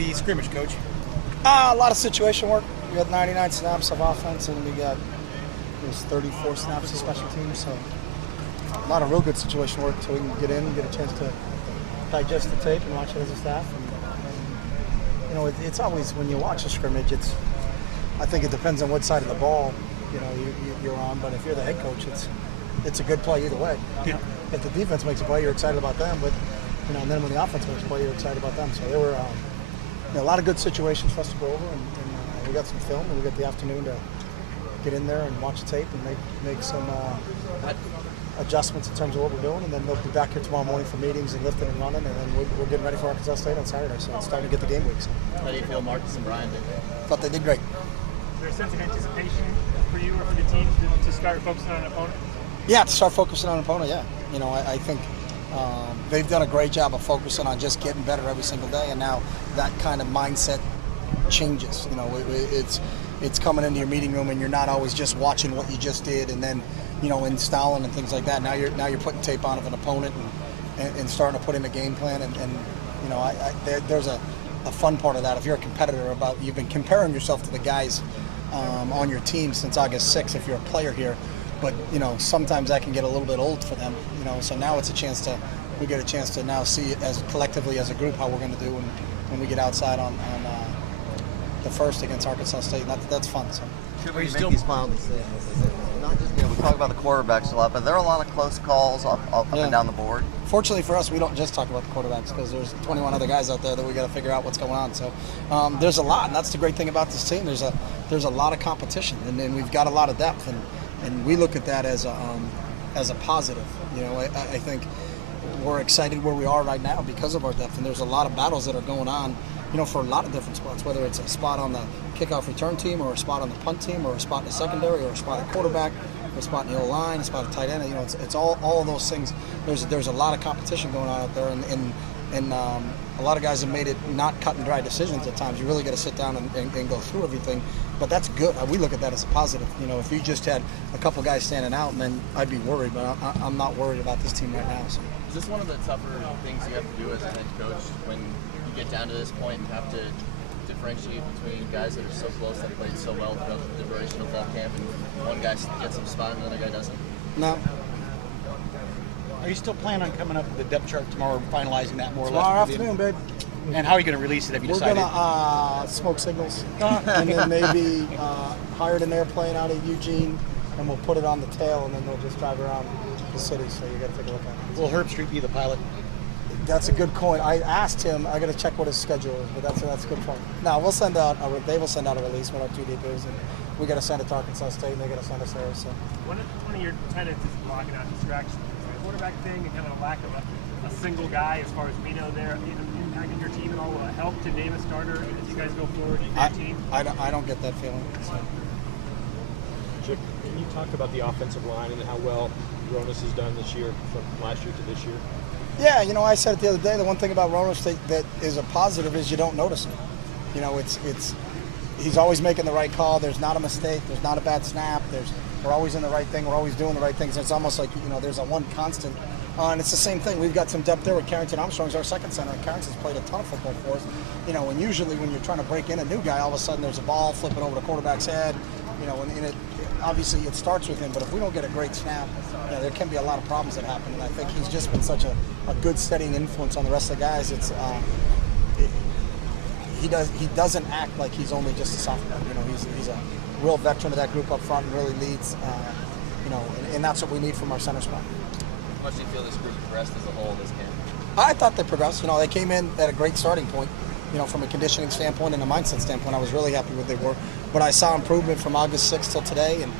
the scrimmage, Coach? A lot of situation work. We got 99 snaps of offense, and we got 34 snaps of special teams. So a lot of real good situation work, so we can get in and get a chance to digest the tape and watch it as a staff. And it's always when you watch a scrimmage, I think it depends on what side of the ball you're on. But if you're the head coach, it's a good play either way. Yeah. If the defense makes a play, you're excited about them. But and then when the offense makes a play, you're excited about them. So there were a lot of good situations for us to go over, and we got some film, and we got the afternoon to get in there and watch the tape and make some adjustments in terms of what we're doing, and then they'll be back here tomorrow morning for meetings and lifting and running, and then we're getting ready for Arkansas State on Saturday, so it's starting to get the game week. So. How do you feel Marcus and Brian did? Thought they did great. Is there a sense of anticipation for you or for the team to start focusing on an opponent? Yeah, to start focusing on an opponent, yeah. I think they've done a great job of focusing on just getting better every single day, and now that kind of mindset changes. It's coming into your meeting room, and you're not always just watching what you just did, and then installing and things like that. Now you're putting tape on of an opponent and starting to put in a game plan, and there's a fun part of that. If you're a competitor, you've been comparing yourself to the guys on your team since August 6th if you're a player here, but sometimes that can get a little bit old for them. So now we get a chance to now see as collectively as a group how we're going to do when we get outside on the first against Arkansas State. And that's fun. So. Are you make these final decisions? Not just we talk about the quarterbacks a lot, but there are a lot of close calls up and down the board. Fortunately for us, we don't just talk about the quarterbacks because there's 21 other guys out there that we got to figure out what's going on. So there's a lot, and that's the great thing about this team. There's a lot of competition, and then we've got a lot of depth, and we look at that as a positive. I think we're excited where we are right now because of our depth, and there's a lot of battles that are going on. For a lot of different spots, whether it's a spot on the kickoff return team or a spot on the punt team or a spot in the secondary or a spot at quarterback or a spot in the O-line, a spot at tight end. It's all of those things. There's a lot of competition going on out there, and a lot of guys have made it not cut and dry decisions at times. You really got to sit down and go through everything, but that's good. We look at that as a positive. If you just had a couple guys standing out, and then I'd be worried, but I'm not worried about this team right now. So. Is this one of the tougher things you have to do as a head coach when you get down to this point and have to differentiate between guys that are so close that played so well throughout the duration of fall camp, and one guy gets some spot and the other guy doesn't? No. Are you still planning on coming up with the depth chart tomorrow and finalizing that more or less? Tomorrow afternoon, babe. And how are you going to release it? Have you decided? We're going to smoke signals and then maybe hired an airplane out of Eugene, and we'll put it on the tail, and then they'll just drive around the city, so you got to take a look at it. Will Herb Street be the pilot? That's a good coin. I asked him. I got to check what his schedule is, but that's a good point. Now they will send out a release with our two DBs, and we got to send it to Arkansas State, and they got to send us there. So one of your tenets is blocking out distractions. The quarterback thing and kind of a lack of a single guy, as far as we know, there impacting your team and all. Will it help to name a starter as you guys go forward in your team? I don't get that feeling. So. Chip, can you talk about the offensive line and how well Ronas has done this year from last year to this year? Yeah, I said it the other day. The one thing about Ronas that is a positive is you don't notice him. He's always making the right call. There's not a mistake. There's not a bad snap. We're always in the right thing. We're always doing the right things. It's almost like there's a one constant. And it's the same thing. We've got some depth there with Carrington Armstrong's our second center. And Carrington's played a ton of football for us. And usually when you're trying to break in a new guy, all of a sudden there's a ball flipping over the quarterback's head. And it obviously it starts with him. But if we don't get a great snap, there can be a lot of problems that happen. And I think he's just been such a good steadying influence on the rest of the guys. He doesn't act like he's only just a sophomore. He's a real veteran of that group up front and really leads. And that's what we need from our center spot. How much do you feel this group progressed as a whole this game? I thought they progressed. They came in at a great starting point. From a conditioning standpoint and a mindset standpoint, I was really happy with what they were. But I saw improvement from August 6th till today, and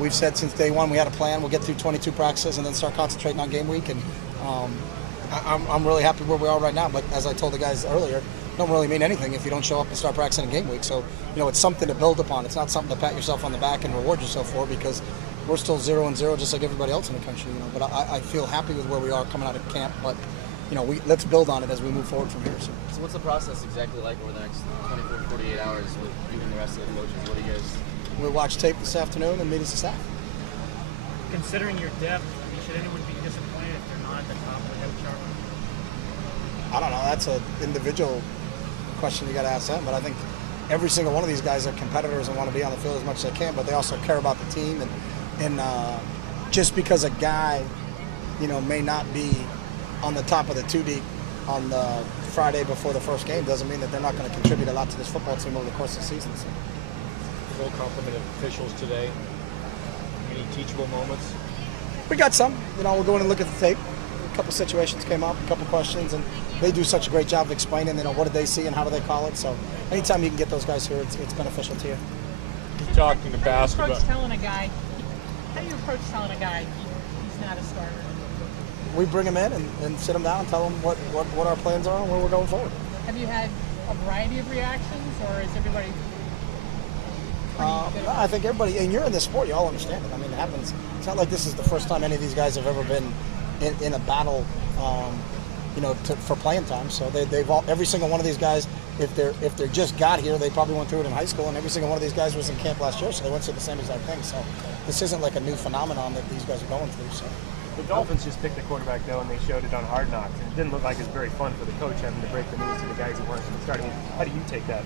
we've said since day one we had a plan. We'll get through 22 practices and then start concentrating on game week. And I'm really happy where we are right now. But as I told the guys earlier, it don't really mean anything if you don't show up and start practicing in game week. So it's something to build upon. It's not something to pat yourself on the back and reward yourself for, because we're still 0-0 just like everybody else in the country. But I feel happy with where we are coming out of camp. But let's build on it as we move forward from here. So what's the process exactly like over the next 24, 48 hours with you and the rest of the coaches? What do you guys? We'll watch tape this afternoon and meet as a staff. Considering your depth, should anyone be disappointed if they're not at the top of the depth chart? I don't know. That's an individual question you got to ask them. But I think every single one of these guys are competitors and want to be on the field as much as they can, but they also care about the team. And just because a guy, may not be on the top of the two deep on the Friday before the first game doesn't mean that they're not going to contribute a lot to this football team over the course of the season. So. Full complement of officials today. Any teachable moments? We got some. We'll go in and look at the tape. A couple situations came up, a couple questions, and they do such a great job of explaining, what did they see and how do they call it. So anytime you can get those guys here, it's beneficial to you. You talking to basketball. How do you approach telling a guy he's not a starter? We bring him in and sit him down and tell him what our plans are and where we're going forward. Have you had a variety of reactions, or is everybody pretty good? I think everybody, and you're in this sport, you all understand it. I mean, it happens. It's not like this is the first time any of these guys have ever been in a battle, for playing time. So they've all, every single one of these guys, if they just got here, they probably went through it in high school, and every single one of these guys was in camp last year, so they went through the same exact thing. So this isn't like a new phenomenon that these guys are going through. So. The Dolphins just picked the quarterback, though, and they showed it on Hard Knocks. And it didn't look like it was very fun for the coach having to break the news to the guys who weren't going to start. I mean, how do you take that?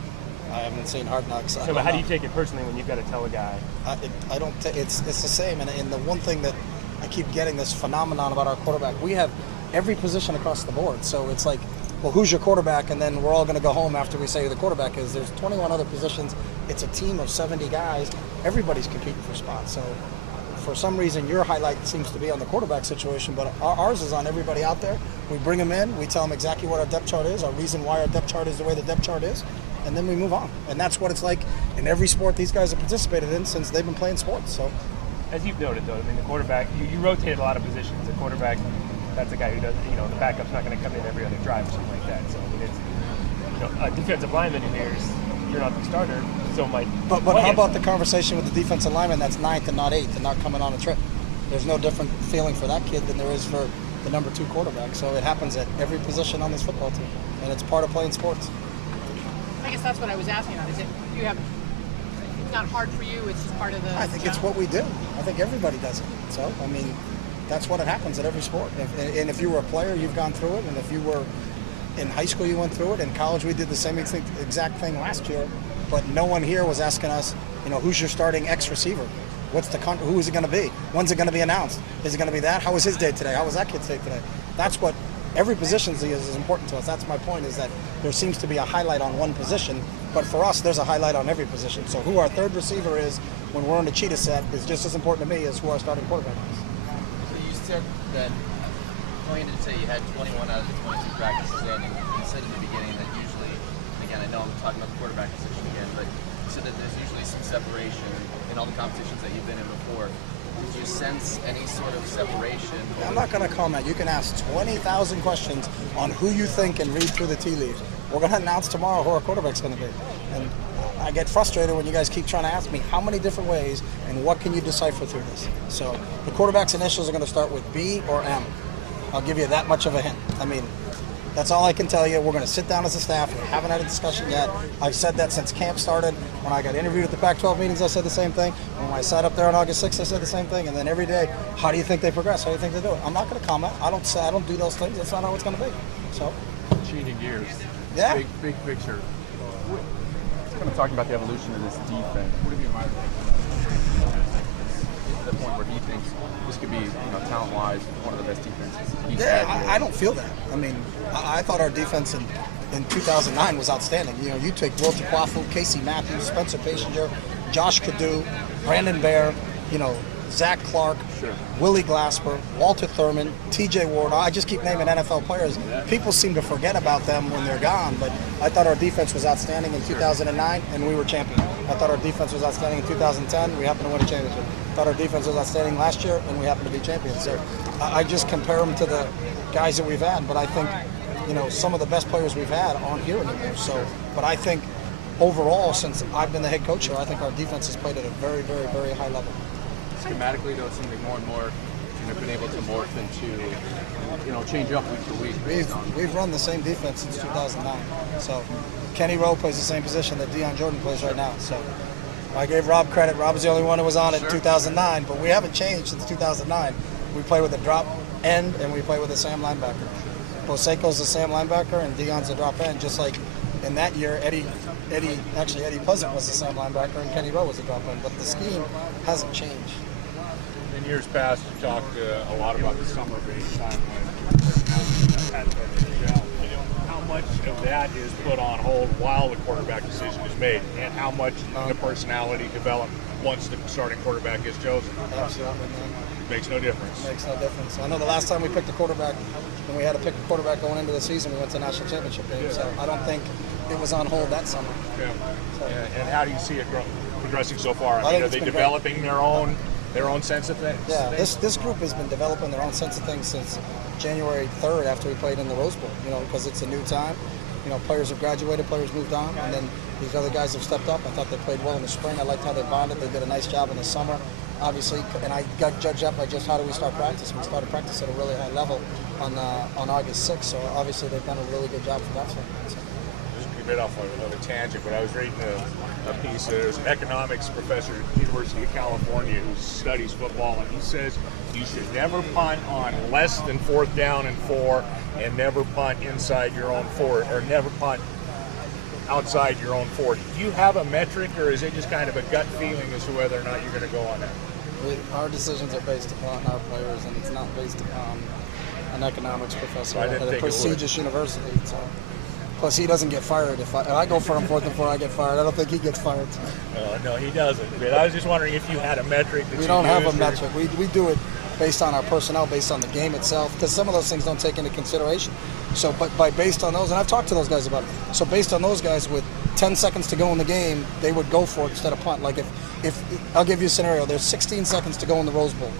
I haven't seen Hard Knocks. So, but how do you take it personally when you've got to tell a guy? I don't. It's the same. And the one thing that I keep getting this phenomenon about our quarterback, we have every position across the board. So it's like, well, who's your quarterback? And then we're all going to go home after we say who the quarterback is. There's 21 other positions. It's a team of 70 guys. Everybody's competing for spots. So for some reason, your highlight seems to be on the quarterback situation, but ours is on everybody out there. We bring them in. We tell them exactly what our depth chart is, our reason why our depth chart is the way the depth chart is, and then we move on. And that's what it's like in every sport these guys have participated in since they've been playing sports. So, as you've noted, though, I mean, the quarterback, you rotate a lot of positions. The quarterback, that's a guy who does, the backup's not going to come in every other drive or something like that. So, I mean, it's, a defensive lineman who hears you're not the starter, so might. But how about the conversation with the defensive lineman that's 9th and not 8th and not coming on a trip? There's no different feeling for that kid than there is for the number 2 quarterback. So it happens at every position on this football team, and it's part of playing sports. I guess that's what I was asking about. Is it it's not hard for you? It's just part of the. I think it's what we do. I think everybody does it. So I mean, that's what it happens at every sport. And if you were a player, you've gone through it, and if you were in high school, you went through it. In college, we did the same exact thing last year, but no one here was asking us, who's your starting X receiver? Who is it going to be? When's it going to be announced? Is it going to be that? How was his day today? How was that kid's day today? That's what every position is important to us. That's my point, is that there seems to be a highlight on one position, but for us, there's a highlight on every position. So who our third receiver is when we're in the cheetah set is just as important to me as who our starting quarterback is. So you said that going into today, you had 21 out of the 22 practices in, and you said in the beginning that usually, again, I know I'm talking about the quarterback position again, but you said that there's usually some separation in all the competitions that you've been in before. Did you sense any sort of separation? I'm not going to comment. You can ask 20,000 questions on who you think and read through the tea leaves. We're going to announce tomorrow who our quarterback's going to be. And I get frustrated when you guys keep trying to ask me how many different ways and what can you decipher through this. So the quarterback's initials are going to start with B or M. I'll give you that much of a hint. I mean, that's all I can tell you. We're going to sit down as a staff. We haven't had a discussion yet. I've said that since camp started. When I got interviewed at the Pac-12 meetings, I said the same thing. When I sat up there on August 6th, I said the same thing. And then every day, how do you think they progress? How do you think they do it? I'm not going to comment. I don't do those things. That's not how it's going to be. So, changing gears. Yeah. Big picture. Kind of talking about the evolution of this defense. What have you admired? To the point where he thinks this could be, talent-wise, one of the best defenses he's had. I don't feel that. I mean, I thought our defense in 2009 was outstanding. You take Will Takwafu, Casey Matthews, Spencer Pasinger, Josh Kadu, Brandon Bear, Zach Clark, sure. Willie Glasper, Walter Thurman, TJ Ward. I just keep naming NFL players. People seem to forget about them when they're gone, but I thought our defense was outstanding in 2009, and we were champion. I thought our defense was outstanding in 2010. We happened to win a championship. I thought our defense was outstanding last year, and we happened to be champions. So I just compare them to the guys that we've had, but I think, some of the best players we've had aren't here anymore. So, but I think overall, since I've been the head coach here, I think our defense has played at a very, very, very high level. Schematically, though, it seems like more and more you've been able to morph into, change up week to week. We've run the same defense since 2009. So Kenny Rowe plays the same position that Deion Jordan plays right now. So I gave Rob credit. Rob was the only one who was on it in 2009, but we haven't changed since 2009. We play with a drop end and we play with a Sam linebacker. Boseco's the Sam linebacker and Deion's a drop end, just like And that year, Eddie Pleasant was the same linebacker, and Kenny Rowe was the drop in. But the scheme hasn't changed. In years past, you talked a lot about the summer being time when hadn't been in the gel. How much of that is put on hold while the quarterback decision is made, and how much the personality develop once the starting quarterback is chosen? Absolutely, man. Makes no difference. Makes no difference. I know the last time we picked a quarterback, when we had to pick a quarterback going into the season, we went to the national championship game. So I don't think it was on hold that summer. Yeah. And how do you see it progressing so far? I think Are it's they been developing their own sense of things? Yeah, this group has been developing their own sense of things since January 3rd after we played in the Rose Bowl, because it's a new time. Players have graduated, players moved on, and then these other guys have stepped up. I thought they played well in the spring. I liked how they bonded. They did a nice job in the summer, obviously, and I got judged up by just how do we start practice. We started practice at a really high level on August 6th, so obviously they've done a really good job from that standpoint. This is a bit off of a tangent, but I was reading a piece. There's an economics professor at the University of California who studies football, and he says you should never punt on less than 4th down and 4, and never punt inside your own 4, or never punt outside your own 40. Do you have a metric, or is it just kind of a gut feeling as to whether or not you're going to go on that? Our decisions are based upon our players, and it's not based upon an economics professor at a prestigious university. So. Plus, he doesn't get fired. If I go for him 4th and 4, I get fired. I don't think he gets fired. No, he doesn't. But I was just wondering if you had a metric that we don't have a metric. We do it based on our personnel, based on the game itself, because some of those things don't take into consideration. So, but based on those, and I've talked to those guys about it. So based on those guys, with 10 seconds to go in the game, they would go for it instead of punt. Like if I'll give you a scenario. There's 16 seconds to go in the Rose Bowl.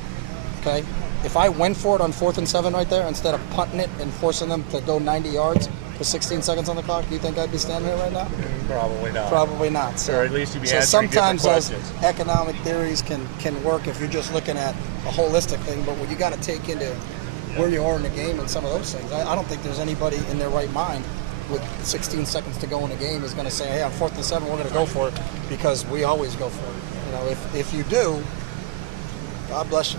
Okay. If I went for it on 4th and 7 right there, instead of punting it and forcing them to go 90 yards with 16 seconds on the clock, do you think I'd be standing here right now? Probably not. Probably not. So, or at least you'd be so answering sometimes different those questions. economic theories can work if you're just looking at a holistic thing, but what you got to take into where you are in the game and some of those things. I don't think there's anybody in their right mind with 16 seconds to go in the game is going to say, hey, on 4th and 7, we're going to go for it, because we always go for it. If you do, God bless you.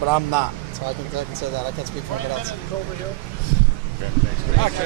But I'm not. So I can say that. I can't speak for anybody else. Okay, thanks.